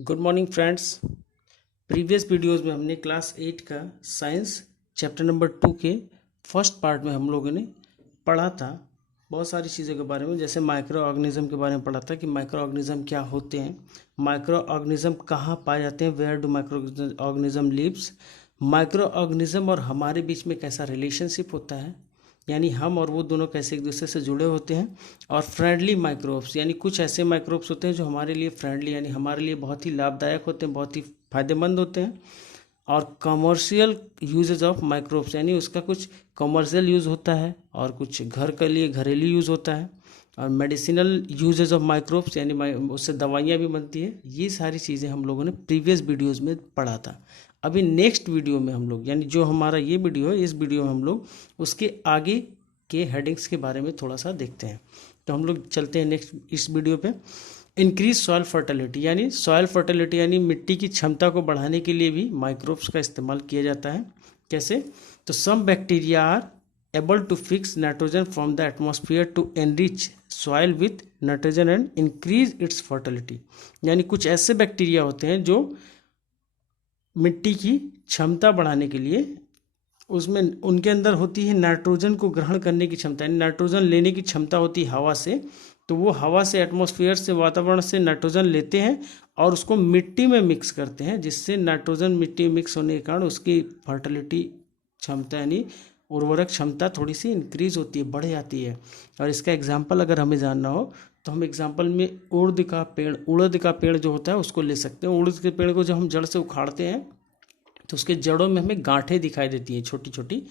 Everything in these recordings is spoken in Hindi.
Good morning friends. Previous videos में हमने क्लास 8 का साइंस चैप्टर नंबर 2 के फर्स्ट पार्ट में हम लोगों ने पढ़ा था बहुत सारी चीज़ों के बारे में। जैसे माइक्रो ऑर्गेनिज्म के बारे में पढ़ा था कि माइक्रो ऑर्गेनिज्म क्या होते हैं, माइक्रो ऑर्गेनिज्म कहाँ पाए जाते हैं, where do micro organism lives, micro organism और हमारे बीच में कैसा रिलेशनशिप होता है, यानी हम और वो दोनों कैसे एक दूसरे से जुड़े होते हैं। और फ्रेंडली माइक्रोब्स, यानी कुछ ऐसे माइक्रोब्स होते हैं जो हमारे लिए फ्रेंडली यानी हमारे लिए बहुत ही लाभदायक होते हैं, बहुत ही फायदेमंद होते हैं। और कमर्शियल यूजेज ऑफ माइक्रोब्स, यानी उसका कुछ कमर्शियल यूज़ होता है और कुछ घर के लिए घरेलू यूज़ होता है। और मेडिसिनल यूजेज ऑफ माइक्रोब्स, यानी उससे दवाइयाँ भी बनती है। ये सारी चीज़ें हम लोगों ने प्रीवियस वीडियोज़ में पढ़ा था। अभी नेक्स्ट वीडियो में हम लोग, यानी जो हमारा ये वीडियो है, इस वीडियो में हम लोग उसके आगे के हेडिंग्स के बारे में थोड़ा सा देखते हैं। तो हम लोग चलते हैं नेक्स्ट इस वीडियो पे। इंक्रीज सॉइल फर्टिलिटी, यानी सॉइल फर्टिलिटी यानी मिट्टी की क्षमता को बढ़ाने के लिए भी माइक्रोब्स का इस्तेमाल किया जाता है। कैसे? तो some bacteria are able to fix nitrogen from the atmosphere to enrich soil with nitrogen and increase its fertility, यानी कुछ ऐसे बैक्टीरिया होते हैं जो मिट्टी की क्षमता बढ़ाने के लिए, उसमें उनके अंदर होती है नाइट्रोजन को ग्रहण करने की क्षमता, यानी नाइट्रोजन लेने की क्षमता होती है हवा से। तो वो हवा से, एटमॉस्फेयर से, वातावरण से नाइट्रोजन लेते हैं और उसको मिट्टी में मिक्स करते हैं, जिससे नाइट्रोजन मिट्टी में मिक्स होने के कारण उसकी फर्टिलिटी क्षमता यानी उर्वरक क्षमता थोड़ी सी इंक्रीज होती है, बढ़ जाती है। और इसका एग्जाम्पल अगर हमें जानना हो तो हम एग्जाम्पल में उड़द का पेड़ जो होता है उसको ले सकते हैं। उड़द के पेड़ को जब हम जड़ से उखाड़ते हैं तो उसके जड़ों में हमें गांठें दिखाई देती हैं छोटी छोटी।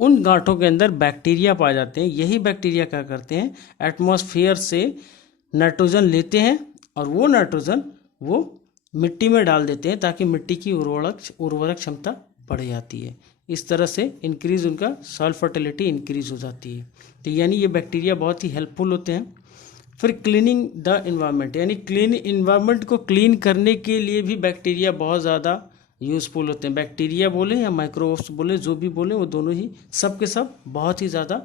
उन गांठों के अंदर बैक्टीरिया पाए जाते हैं। यही बैक्टीरिया क्या करते हैं, एटमॉस्फेयर से नाइट्रोजन लेते हैं और वो नाइट्रोजन वो मिट्टी में डाल देते हैं ताकि मिट्टी की उर्वरक क्षमता बढ़ जाती है। इस तरह से इंक्रीज उनका सॉइल फर्टिलिटी इंक्रीज हो जाती है। तो यानी ये बैक्टीरिया बहुत ही हेल्पफुल होते हैं। फिर क्लीनिंग द इन्वायरमेंट, यानी क्लीन इन्वायरमेंट को क्लीन करने के लिए भी बैक्टीरिया बहुत ज़्यादा यूज़फुल होते हैं। बैक्टीरिया बोले या माइक्रोब्स बोले, जो भी बोले, वो दोनों ही सब के सब बहुत ही ज़्यादा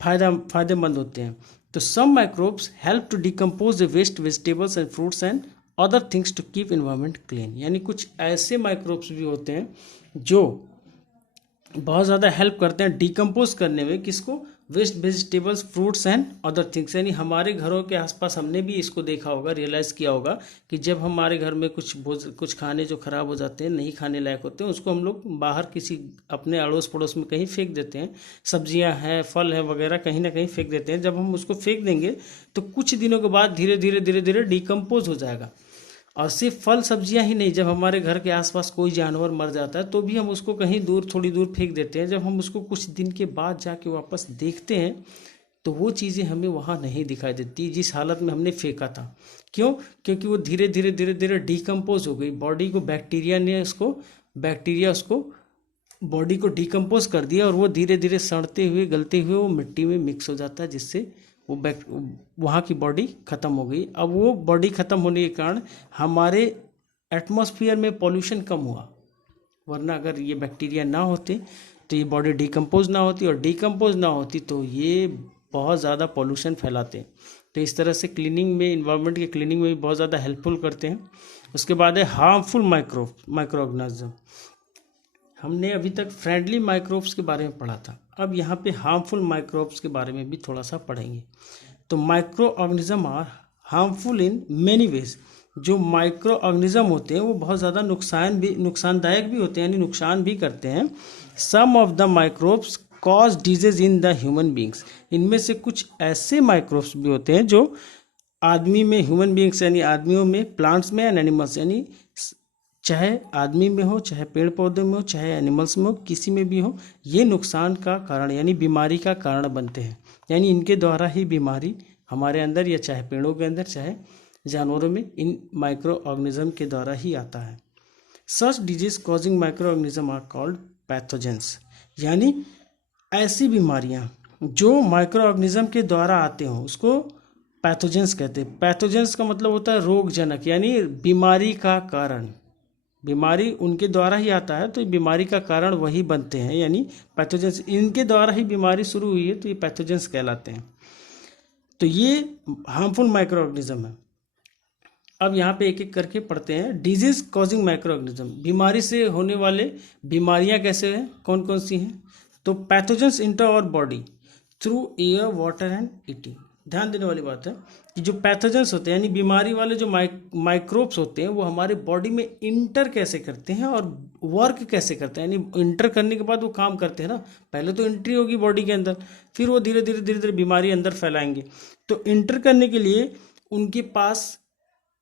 फायदेमंद होते हैं। तो some microbes help to decompose the waste vegetables and fruits and other things to keep environment clean, यानी कुछ ऐसे माइक्रोब्स भी होते हैं जो बहुत ज़्यादा हेल्प करते हैं डिकम्पोज करने में। किसको? Waste vegetables, fruits and other things, यानी हमारे घरों के आसपास हमने भी इसको देखा होगा, रियलाइज़ किया होगा कि जब हमारे घर में कुछ खाने जो ख़राब हो जाते हैं, नहीं खाने लायक होते हैं, उसको हम लोग बाहर किसी अपने अड़ोस पड़ोस में कहीं फेंक देते हैं। सब्जियां हैं, फल है वगैरह, कहीं ना कहीं फेंक देते हैं। जब हम उसको फेंक देंगे तो कुछ दिनों के बाद धीरे धीरे डिकम्पोज हो जाएगा। और सिर्फ फल सब्जियां ही नहीं, जब हमारे घर के आसपास कोई जानवर मर जाता है तो भी हम उसको कहीं दूर, थोड़ी दूर फेंक देते हैं। जब हम उसको कुछ दिन के बाद जाके वापस देखते हैं तो वो चीज़ें हमें वहाँ नहीं दिखाई देती जिस हालत में हमने फेंका था। क्यों? क्योंकि वो धीरे धीरे डिकम्पोज हो गई। बैक्टीरिया उसको बॉडी को डिकम्पोज कर दिया और वो धीरे धीरे सड़ते हुए, गलते हुए वो मिट्टी में मिक्स हो जाता है, जिससे वो वहाँ की बॉडी ख़त्म हो गई। अब वो बॉडी ख़त्म होने के कारण हमारे एटमॉस्फेयर में पॉल्यूशन कम हुआ, वरना अगर ये बैक्टीरिया ना होते तो ये बॉडी डिकम्पोज ना होती, और डिकम्पोज ना होती तो ये बहुत ज़्यादा पॉल्यूशन फैलाते। तो इस तरह से क्लीनिंग में, इन्वायरमेंट के क्लीनिंग में भी बहुत ज़्यादा हेल्पफुल करते हैं। उसके बाद है हार्मफुल माइक्रो ऑर्गेनिज्म। हमने अभी तक फ्रेंडली माइक्रोब्स के बारे में पढ़ा था, अब यहाँ पे हार्मफुल माइक्रोब्स के बारे में भी थोड़ा सा पढ़ेंगे। तो micro organism are harmful in many ways. जो माइक्रो ऑर्गेनिज्म होते हैं वो बहुत ज़्यादा नुकसानदायक भी होते हैं, यानी नुकसान भी करते हैं। Some of the microbes cause disease in the human beings. इनमें से कुछ ऐसे माइक्रोब्स भी होते हैं जो आदमी में, ह्यूमन बींग्स यानी आदमियों में, प्लांट्स में एंड एनिमल्स, यानी चाहे आदमी में हो, चाहे पेड़ पौधे में हो, चाहे एनिमल्स में हो, किसी में भी हो, ये नुकसान का कारण यानी बीमारी का कारण बनते हैं। यानी इनके द्वारा ही बीमारी हमारे अंदर, या चाहे पेड़ों के अंदर, चाहे जानवरों में, इन माइक्रो ऑर्गेनिज्म के द्वारा ही आता है। Such disease causing micro organism are called pathogens, यानी ऐसी बीमारियां जो माइक्रो ऑर्गेनिज्म के द्वारा आते हों उसको पैथोजेंस कहते हैं। पैथोजेंस का मतलब होता है रोगजनक, यानी बीमारी का कारण। बीमारी उनके द्वारा ही आता है तो बीमारी का कारण वही बनते हैं, यानी पैथोजेंस। इनके द्वारा ही बीमारी शुरू हुई है तो ये पैथोजेंस कहलाते हैं। तो ये हार्मफुल माइक्रो ऑर्गेनिज्म है। अब यहाँ पे एक एक करके पढ़ते हैं। डिजीज कॉजिंग माइक्रो ऑर्गेनिज्म, बीमारी से होने वाले बीमारियाँ कैसे हैं, कौन कौन सी हैं। तो pathogens enter our body through air water and eating. ध्यान देने वाली बात है कि जो पैथोजेंस होते हैं यानी बीमारी वाले जो माइक्रोब्स होते हैं वो हमारे बॉडी में इंटर कैसे करते हैं और वर्क कैसे करते हैं। यानी इंटर करने के बाद वो काम करते हैं ना, पहले तो एंट्री होगी बॉडी के अंदर, फिर वो धीरे धीरे बीमारी अंदर फैलाएंगे। तो इंटर करने के लिए उनके पास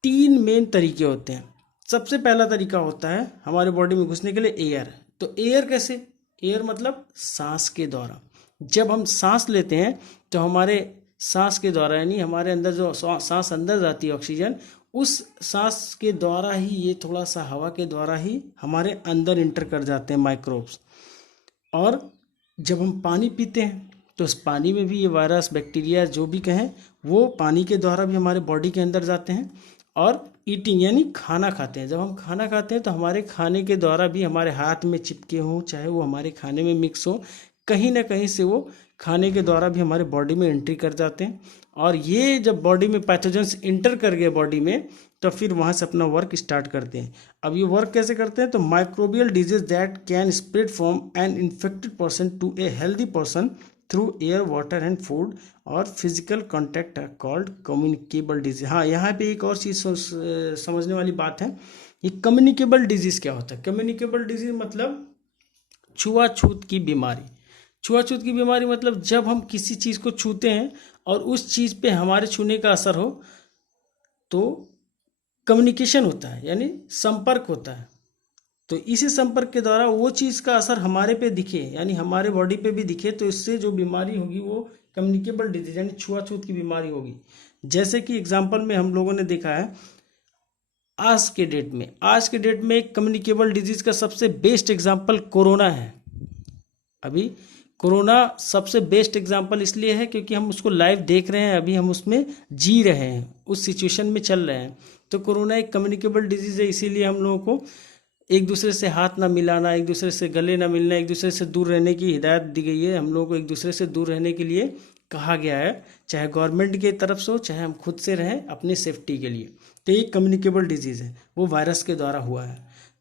3 मेन तरीके होते हैं। सबसे पहला तरीका होता है हमारे बॉडी में घुसने के लिए एयर। तो एयर कैसे, एयर मतलब सांस के द्वारा। जब हम सांस लेते हैं तो हमारे सांस के द्वारा यानी हमारे अंदर जो सांस अंदर जाती है ऑक्सीजन, उस सांस के द्वारा ही ये थोड़ा सा हवा के द्वारा ही हमारे अंदर इंटर कर जाते हैं माइक्रोब्स। और जब हम पानी पीते हैं तो उस पानी में भी ये वायरस बैक्टीरिया जो भी कहें वो पानी के द्वारा भी हमारे बॉडी के अंदर जाते हैं। और ईटिंग यानी खाना खाते हैं, जब हम खाना खाते हैं तो हमारे खाने के द्वारा भी हमारे हाथ में चिपके हों, चाहे वो हमारे खाने में मिक्स हो, कहीं ना कहीं से वो खाने के द्वारा भी हमारे बॉडी में एंट्री कर जाते हैं। और ये जब बॉडी में पैथोजेंस इंटर कर गए बॉडी में तो फिर वहाँ से अपना वर्क स्टार्ट करते हैं। अब ये वर्क कैसे करते हैं, तो microbial disease that can spread from an infected person to a healthy person through air water and food और physical contact are called communicable disease. हाँ, यहाँ पे एक और चीज़ समझने वाली बात है, ये कम्युनिकेबल डिजीज क्या होता है। कम्युनिकेबल डिजीज मतलब छुआछूत की बीमारी। छुआछूत की बीमारी मतलब जब हम किसी चीज़ को छूते हैं और उस चीज़ पे हमारे छूने का असर हो तो कम्युनिकेशन होता है यानी संपर्क होता है। तो इसी संपर्क के द्वारा वो चीज़ का असर हमारे पे दिखे यानी हमारे बॉडी पे भी दिखे, तो इससे जो बीमारी होगी वो कम्युनिकेबल डिजीज यानी छुआछूत की बीमारी होगी। जैसे कि एग्जांपल में हम लोगों ने देखा है आज के डेट में एक कम्युनिकेबल डिजीज का सबसे बेस्ट एग्जांपल कोरोना है। अभी कोरोना सबसे बेस्ट एग्जांपल इसलिए है क्योंकि हम उसको लाइव देख रहे हैं, अभी हम उसमें जी रहे हैं, उस सिचुएशन में चल रहे हैं। तो कोरोना एक कम्युनिकेबल डिजीज़ है, इसीलिए हम लोगों को एक दूसरे से हाथ ना मिलाना, एक दूसरे से गले ना मिलना, एक दूसरे से दूर रहने की हिदायत दी गई है। हम लोगों को एक दूसरे से दूर रहने के लिए कहा गया है, चाहे गवर्नमेंट की तरफ से हो चाहे हम खुद से रहें अपनी सेफ्टी के लिए। तो ये कम्युनिकेबल डिजीज़ है, वो वायरस के द्वारा हुआ है।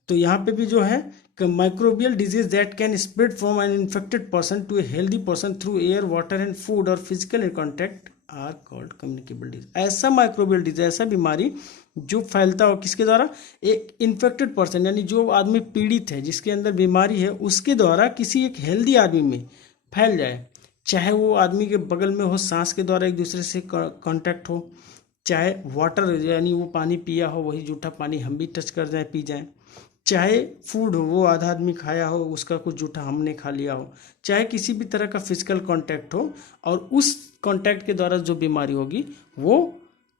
तो यहाँ पे भी जो है microbial disease that can spread from an infected person to a healthy person through air water and food और physical contact are called communicable disease. ऐसा माइक्रोबियल डिजीज, ऐसा बीमारी जो फैलता हो किसके द्वारा, एक इन्फेक्टेड पर्सन यानी जो आदमी पीड़ित है जिसके अंदर बीमारी है उसके द्वारा किसी एक हेल्दी आदमी में फैल जाए। चाहे वो आदमी के बगल में हो, सांस के द्वारा एक दूसरे से कांटेक्ट हो, चाहे वाटर यानी वो पानी पिया हो वही जूठा पानी हम भी टच कर जाए पी जाएं, चाहे फूड हो वो आधा आदमी खाया हो उसका कुछ जूठा हमने खा लिया हो, चाहे किसी भी तरह का फिजिकल कांटेक्ट हो और उस कांटेक्ट के द्वारा जो बीमारी होगी वो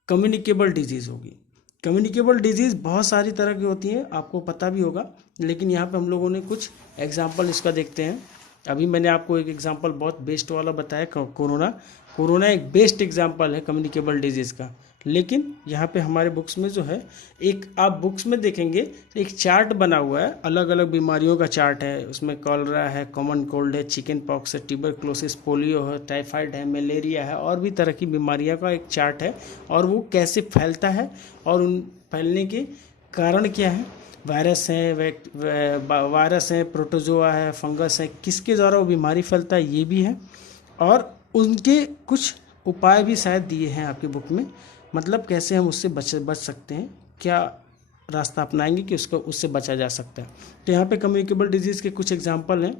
कम्युनिकेबल डिजीज़ होगी। कम्युनिकेबल डिजीज़ बहुत सारी तरह की होती हैं, आपको पता भी होगा, लेकिन यहाँ पे हम लोगों ने कुछ एग्जाम्पल इसका देखते हैं। अभी मैंने आपको एक एग्जाम्पल बहुत बेस्ट वाला बताया, कोरोना एक बेस्ट एग्जाम्पल है कम्युनिकेबल डिजीज़ का। लेकिन यहाँ पे हमारे बुक्स में जो है एक आप बुक्स में देखेंगे तो एक चार्ट बना हुआ है, अलग अलग बीमारियों का चार्ट है। उसमें कॉलरा है, कॉमन कोल्ड है, चिकन पॉक्स है, ट्यूबरक्लोसिस, पोलियो है, टाइफाइड है, मलेरिया है और भी तरह की बीमारियों का एक चार्ट है और वो कैसे फैलता है और उन फैलने के कारण क्या है। वायरस है, प्रोटोजोआ है, फंगस है, किसके द्वारा वो बीमारी फैलता है ये भी है और उनके कुछ उपाय भी शायद दिए हैं आपकी बुक में, मतलब कैसे हम उससे बच सकते हैं, क्या रास्ता अपनाएंगे कि उससे बचा जा सकता है। तो यहाँ पे कम्युनिकेबल डिजीज़ के कुछ एग्जांपल हैं,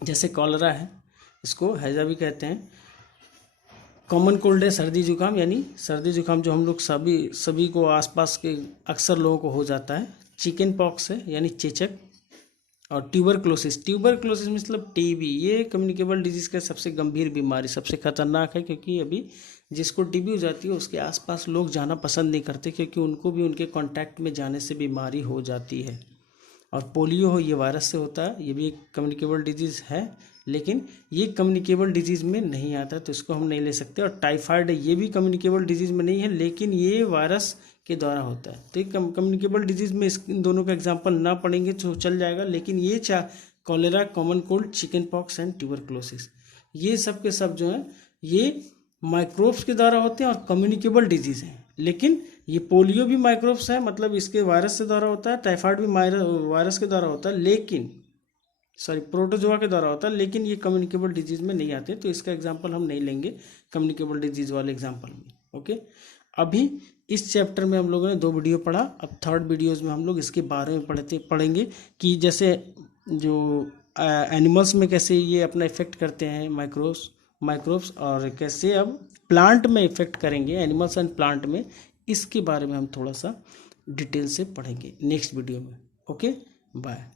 जैसे कॉलरा है, इसको हैजा भी कहते हैं। कॉमन कोल्ड है सर्दी जुकाम, यानी सर्दी जुकाम जो हम लोग सभी को आसपास के अक्सर लोगों को हो जाता है। चिकन पॉक्स है यानी चेचक, और ट्यूबरक्लोसिस मतलब टीबी, ये कम्युनिकेबल डिजीज़ का सबसे गंभीर बीमारी, सबसे खतरनाक है, क्योंकि अभी जिसको टीबी हो जाती है उसके आसपास लोग जाना पसंद नहीं करते क्योंकि उनको भी उनके कांटेक्ट में जाने से बीमारी हो जाती है। और पोलियो हो, ये वायरस से होता है, ये भी एक कम्युनिकेबल डिजीज़ है, लेकिन ये कम्युनिकेबल डिजीज़ में नहीं आता तो इसको हम नहीं ले सकते। और टाइफाइड है, ये भी कम्युनिकेबल डिजीज़ में नहीं है, लेकिन ये वायरस के द्वारा होता है। तो ये कम्युनिकेबल डिजीज़ में इन दोनों का एग्जांपल ना पढ़ेंगे तो चल जाएगा, लेकिन ये cholera, common cold, chicken pox and tuberculosis, ये सब के सब जो हैं ये माइक्रोब्स के द्वारा होते हैं और कम्युनिकेबल डिजीज़ हैं, लेकिन ये पोलियो भी माइक्रोब्स है, मतलब इसके वायरस से द्वारा होता है, टाइफाइड भी वायरस के द्वारा होता है, लेकिन प्रोटोजोआ के द्वारा होता है, लेकिन ये कम्युनिकेबल डिजीज में नहीं आते, तो इसका एग्जाम्पल हम नहीं लेंगे कम्युनिकेबल डिजीज वाले एग्जाम्पल में। ओके, अभी इस चैप्टर में हम लोगों ने 2 वीडियो पढ़ा, अब थर्ड वीडियोज़ में हम लोग इसके बारे में पढ़ेंगे कि जैसे जो एनिमल्स में कैसे ये अपना इफेक्ट करते हैं माइक्रोब्स, और कैसे अब प्लांट में इफेक्ट करेंगे, एनिमल्स एंड प्लांट में, इसके बारे में हम थोड़ा सा डिटेल से पढ़ेंगे नेक्स्ट वीडियो में। Okay, bye.